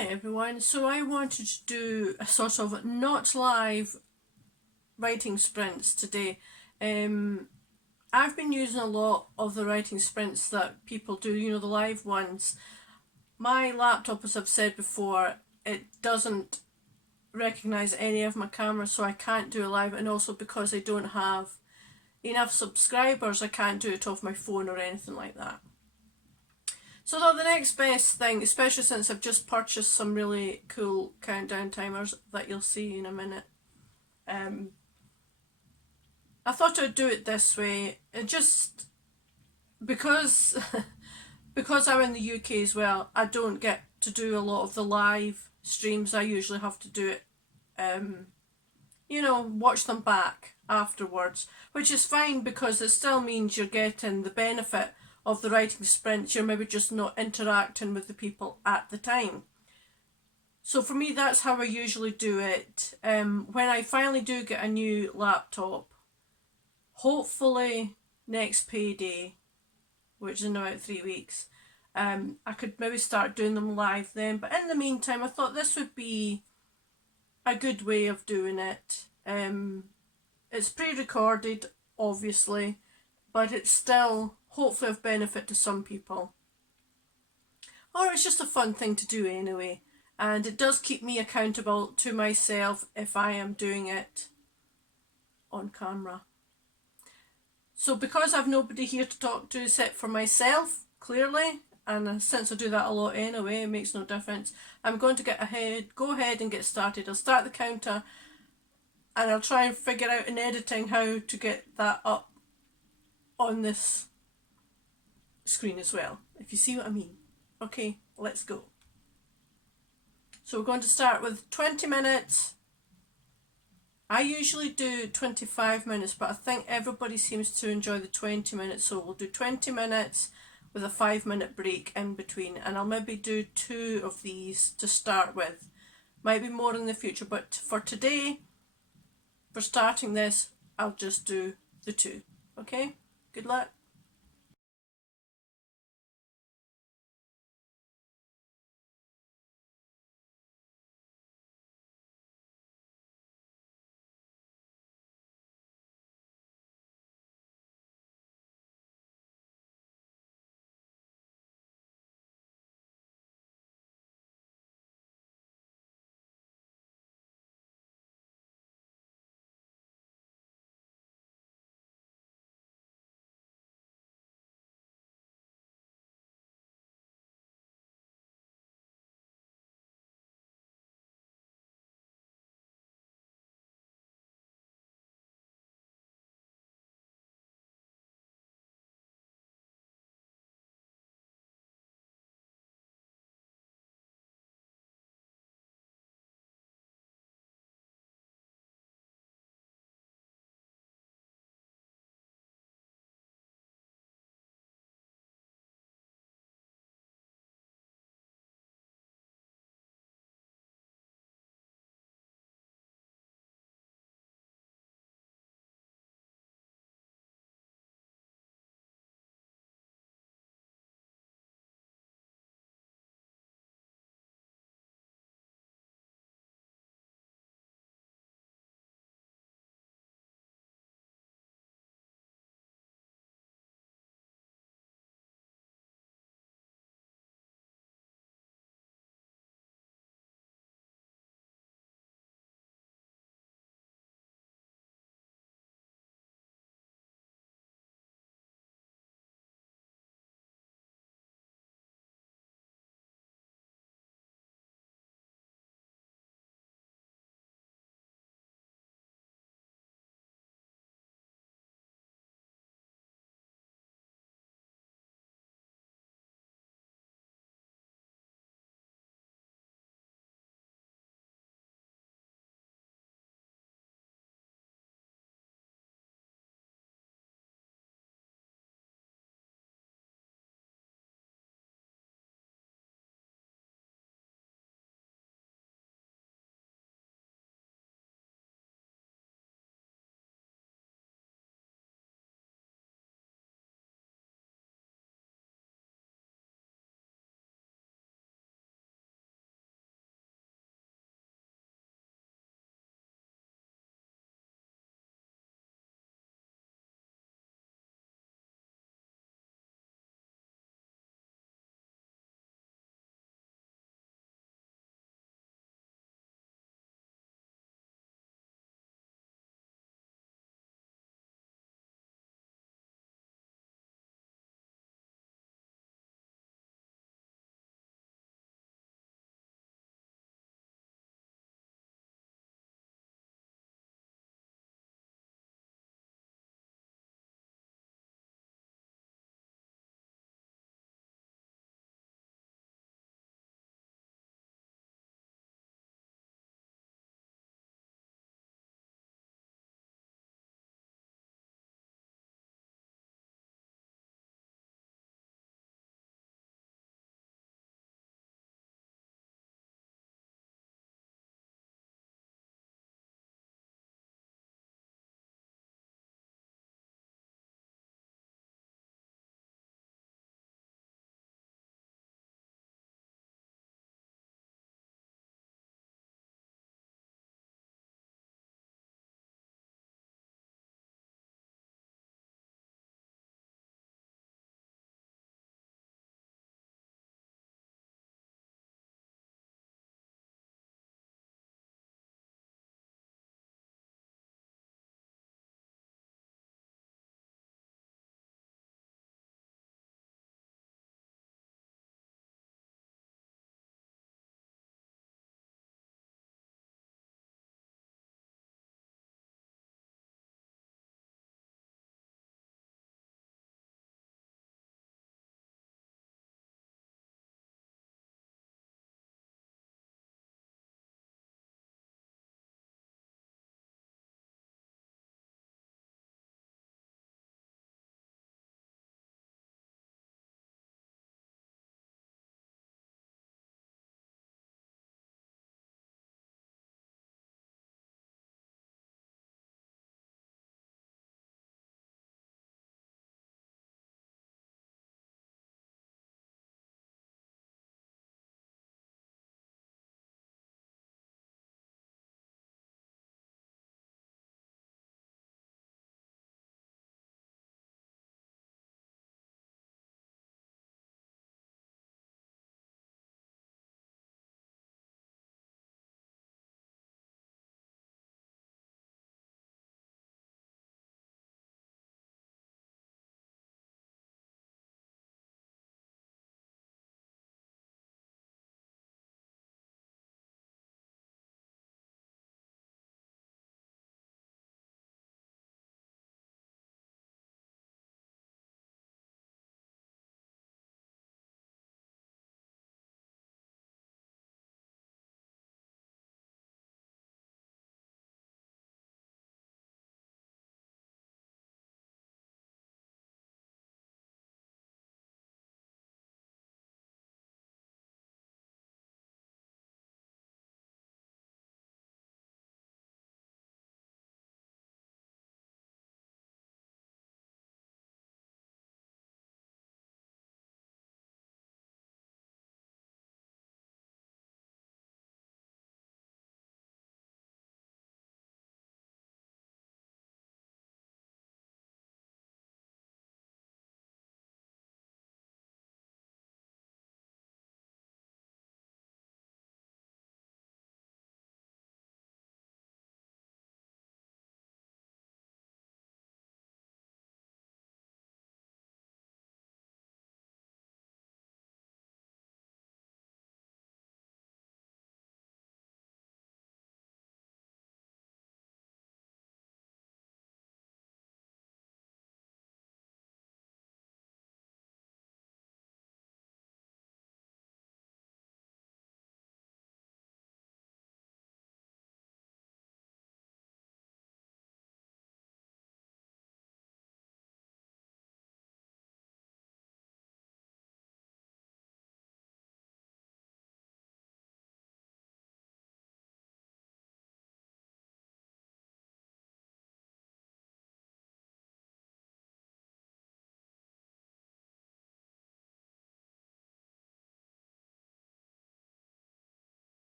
Hi everyone, so I wanted to do a sort of not live writing sprints today. I've been using a lot of the writing sprints that people do, you know, the live ones. My laptop, as I've said before, it doesn't recognise any of my cameras, so I can't do a live, and also because I don't have enough subscribers, I can't do it off my phone or anything like that. So the next best thing, especially since I've just purchased some really cool countdown timers that you'll see in a minute, I thought I'd do it this way. It just because because I'm in the UK as well, I don't get to do a lot of the live streams. I usually have to do it, watch them back afterwards, which is fine because it still means you're getting the benefit of the writing sprints. You're maybe just not interacting with the people at the time. So for me, that's how I usually do it. When I finally do get a new laptop, hopefully next payday, which is in about 3 weeks, I could maybe start doing them live then. But in the meantime, I thought this would be a good way of doing it. It's pre-recorded, obviously, but it's still hopefully of benefit to some people. Or it's just a fun thing to do anyway. And it does keep me accountable to myself if I am doing it on camera. So because I've nobody here to talk to except for myself, clearly, and since I do that a lot anyway, it makes no difference, I'm going to go ahead and get started. I'll start the counter and I'll try and figure out in editing how to get that up on this screen as well, if you see what I mean. Okay, let's go. So we're going to start with 20 minutes. I usually do 25 minutes, but I think everybody seems to enjoy the 20 minutes, so we'll do 20 minutes with a 5-minute break in between, and I'll maybe do 2 of these to start with. Might be more in the future, but for today, for starting this, I'll just do the 2. Okay? Good luck.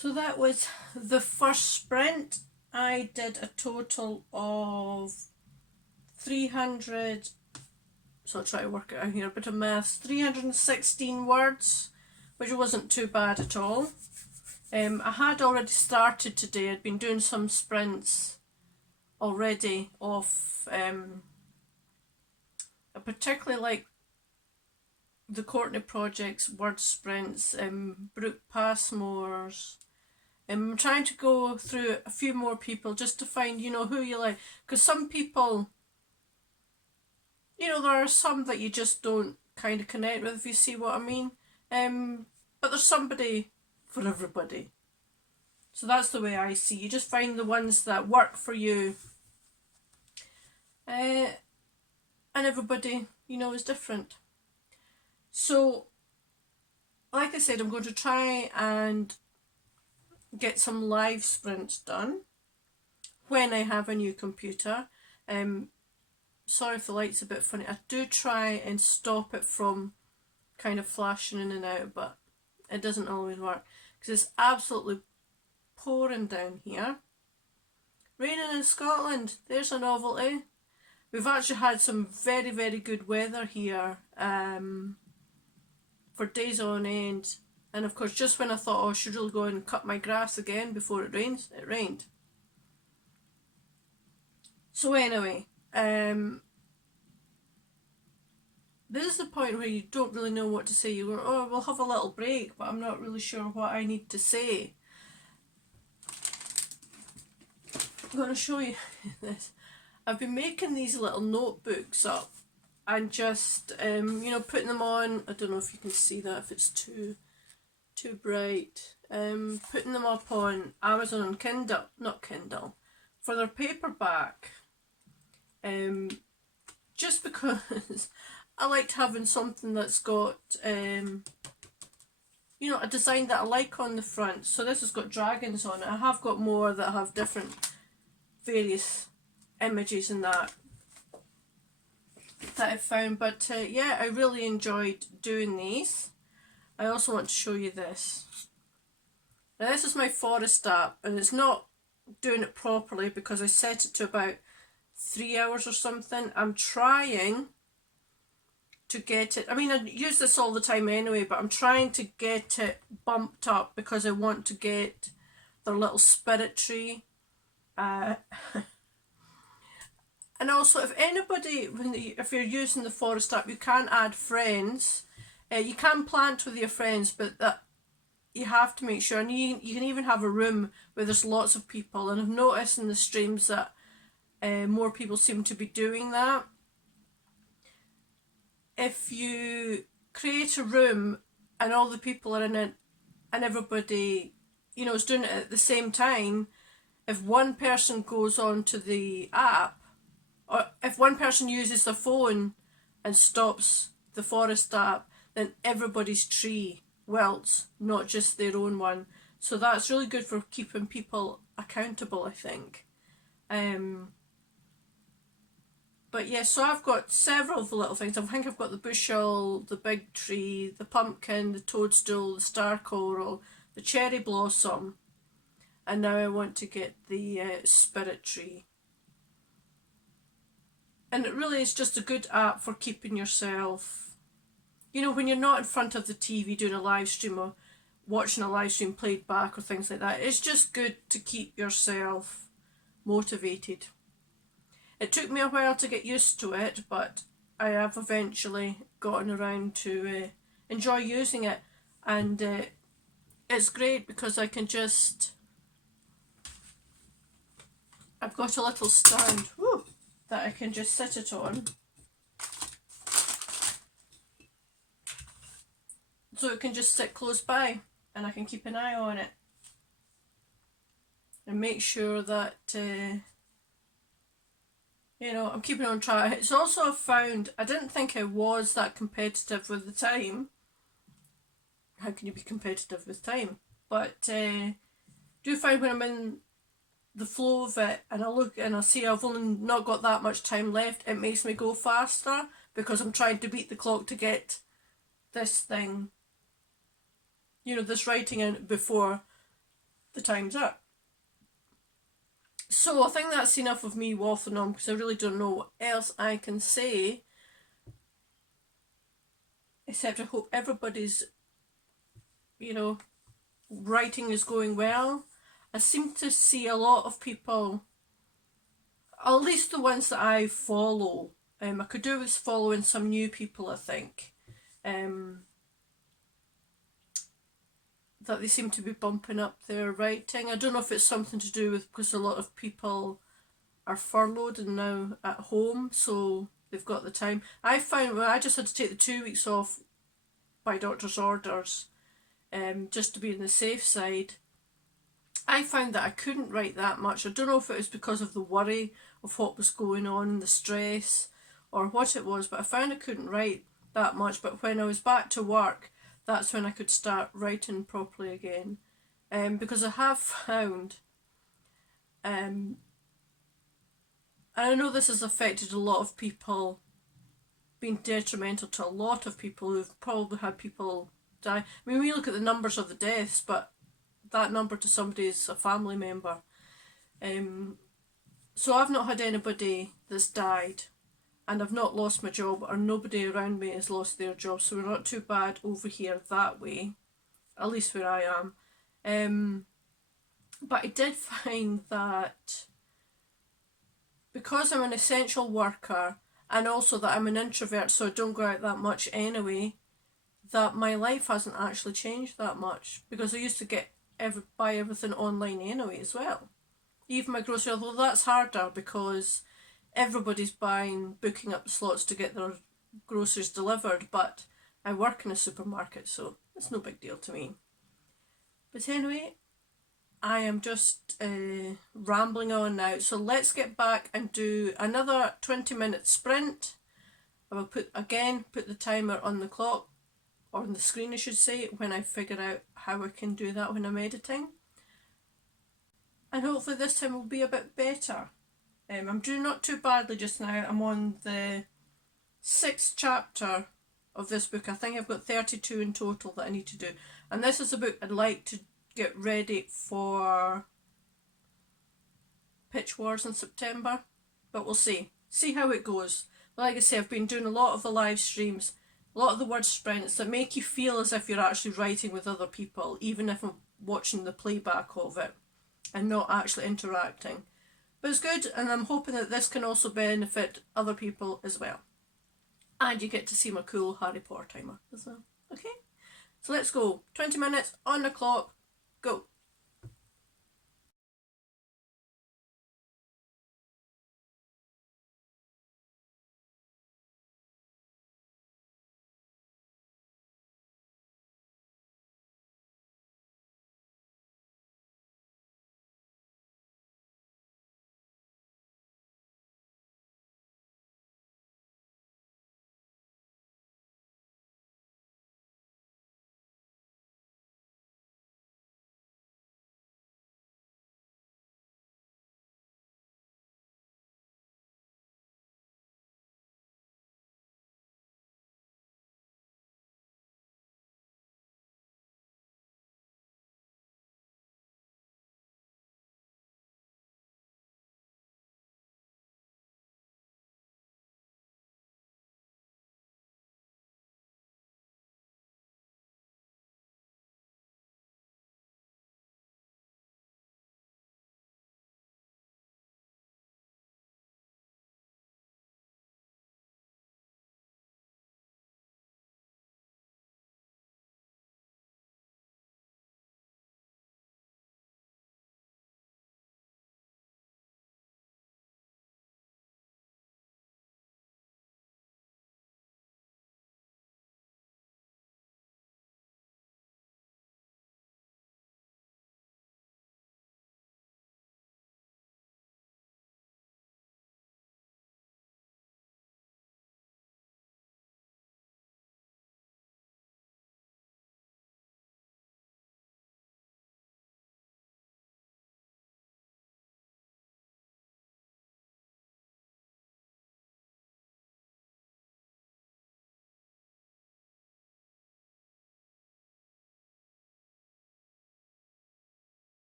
So that was the first sprint. I did a total of 300, so I'll try to work it out here, a bit of maths, 316 words, which wasn't too bad at all. I had already started today. I'd been doing some sprints already of, I particularly like the Courtney Project's word sprints, Brooke Passmore's. I'm trying to go through a few more people just to find, you know, who you like. Because some people, you know, there are some that you just don't kind of connect with, if you see what I mean. But there's somebody for everybody. So that's the way I see. You just find the ones that work for you. And everybody, you know, is different. So, like I said, I'm going to try and get some live sprints done when I have a new computer. Sorry if the light's a bit funny. I do try and stop it from kind of flashing in and out, but it doesn't always work because it's absolutely pouring down here. Raining in Scotland, there's a novelty. We've actually had some very, very good weather here for days on end. And of course, just when I thought, oh, I should really go and cut my grass again before it rains, it rained. So anyway, this is the point where you don't really know what to say. You go, oh, we'll have a little break, but I'm not really sure what I need to say. I'm going to show you this. I've been making these little notebooks up and just, you know, putting them on. I don't know if you can see that, if it's too bright. Putting them up on Amazon and Kindle, not Kindle, for their paperback. Just because I liked having something that's got, you know, a design that I like on the front. So this has got dragons on it. I have got more that have different, various images and that I found. But yeah, I really enjoyed doing these. I also want to show you this. Now this is my forest app, and it's not doing it properly because I set it to about 3 hours or something. I'm trying to get it, I mean, I use this all the time anyway, but I'm trying to get it bumped up because I want to get their little spirit tree. And also, if anybody, if you're using the forest app, you can add friends. You can plant with your friends, but that you have to make sure. And you can even have a room where there's lots of people. And I've noticed in the streams that more people seem to be doing that. If you create a room and all the people are in it and everybody, you know, is doing it at the same time, if one person goes on to the app, or if one person uses their phone and stops the forest app, then everybody's tree wilts, not just their own one. So that's really good for keeping people accountable, I think. But yeah, so I've got several of the little things. I think I've got the bushel, the big tree, the pumpkin, the toadstool, the star coral, the cherry blossom, and now I want to get the spirit tree. And it really is just a good app for keeping yourself, you know, when you're not in front of the TV doing a live stream or watching a live stream played back or things like that. It's just good to keep yourself motivated. It took me a while to get used to it, but I have eventually gotten around to enjoy using it. And it's great because I can just, I've got a little stand that I can just sit it on. So it can just sit close by and I can keep an eye on it and make sure that, you know, I'm keeping on track. It's also I've found, I didn't think I was that competitive with the time. How can you be competitive with time? But do find when I'm in the flow of it and I look and I see I've only not got that much time left, it makes me go faster because I'm trying to beat the clock to get this thing, you know, this writing in before the time's up. So I think that's enough of me waffling on, because I really don't know what else I can say, except I hope everybody's, you know, writing is going well. I seem to see a lot of people, at least the ones that I follow. I could do with following some new people, I think. That they seem to be bumping up their writing. I don't know if it's something to do with, because a lot of people are furloughed and now at home, so they've got the time. I found when I just had to take the 2 weeks off by doctor's orders, just to be on the safe side, I found that I couldn't write that much. I don't know if it was because of the worry of what was going on, the stress, or what it was, but I found I couldn't write that much. But when I was back to work, that's when I could start writing properly again. Because I have found, and I know this has affected a lot of people, been detrimental to a lot of people who've probably had people die. I mean, we look at the numbers of the deaths, but that number to somebody is a family member. So I've not had anybody that's died, and I've not lost my job, or nobody around me has lost their job, so we're not too bad over here that way, at least where I am. But I did find that because I'm an essential worker, and also that I'm an introvert, so I don't go out that much anyway, that my life hasn't actually changed that much, because I used to buy everything online anyway as well. Even my grocery, although that's harder because everybody's booking up slots to get their groceries delivered, but I work in a supermarket, so it's no big deal to me. But anyway, I am just rambling on now, so let's get back and do another 20-minute sprint. I will put the timer on the clock, or on the screen I should say, when I figure out how I can do that when I'm editing. And hopefully this time will be a bit better. I'm doing not too badly just now. I'm on the 6th chapter of this book. I think I've got 32 in total that I need to do. And this is a book I'd like to get ready for Pitch Wars in September. But we'll see. See how it goes. Like I say, I've been doing a lot of the live streams, a lot of the word sprints that make you feel as if you're actually writing with other people, even if I'm watching the playback of it and not actually interacting. But it's good, and I'm hoping that this can also benefit other people as well. And you get to see my cool Harry Potter timer as well. Okay? So let's go. 20 minutes on the clock. Go.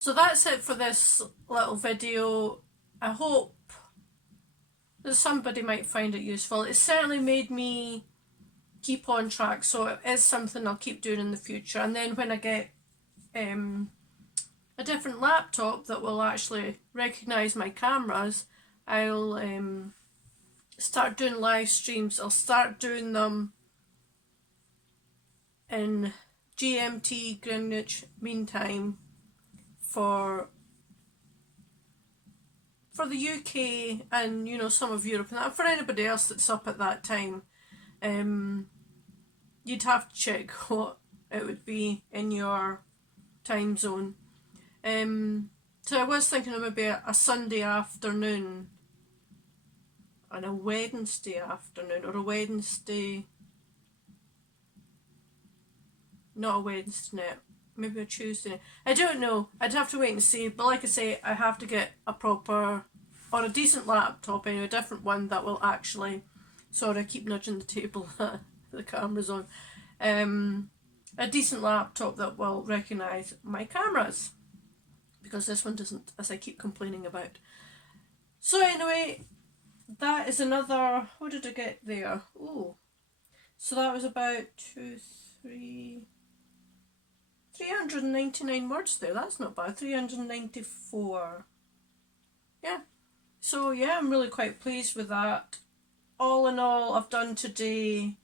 So that's it for this little video. I hope that somebody might find it useful. It certainly made me keep on track, so it is something I'll keep doing in the future. And then when I get a different laptop that will actually recognise my cameras, I'll start doing live streams. I'll start doing them in GMT, Greenwich Mean Time, for the UK and, you know, some of Europe, and for anybody else that's up at that time. You'd have to check what it would be in your time zone. So I was thinking of maybe a Sunday afternoon and a Wednesday afternoon, or a Wednesday, not a Wednesday night, maybe a Tuesday night. I don't know, I'd have to wait and see, but like I say, I have to get a proper, or a decent laptop, anyway, a different one that will actually, sorry I keep nudging the table, the camera's on, a decent laptop that will recognise my cameras, because this one doesn't, as I keep complaining about. So anyway, that is another, what did I get there? Oh, so that was about 399 words there. That's not bad. 394. Yeah. So yeah, I'm really quite pleased with that. All in all, I've done today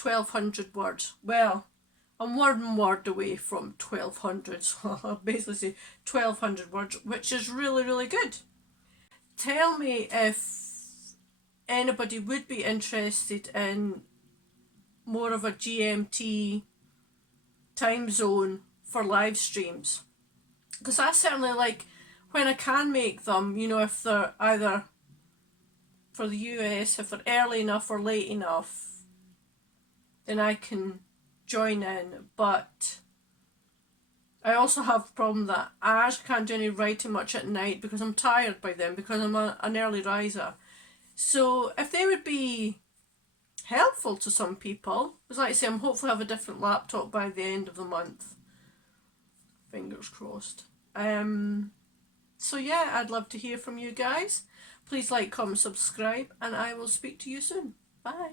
1,200 words. Well, I'm 1 word away from 1,200, so I'll basically say 1,200 words, which is really, really good. Tell me if anybody would be interested in more of a GMT time zone for live streams, because I certainly like when I can make them, you know, if they're either for the US, if they're early enough or late enough, then I can join in. But I also have the problem that I actually can't do any writing much at night because I'm tired by then, because I'm an early riser. So if they would be helpful to some people, as like I say, I'm hopefully have a different laptop by the end of the month. Fingers crossed. So yeah, I'd love to hear from you guys. Please like, comment, subscribe, and I will speak to you soon. Bye.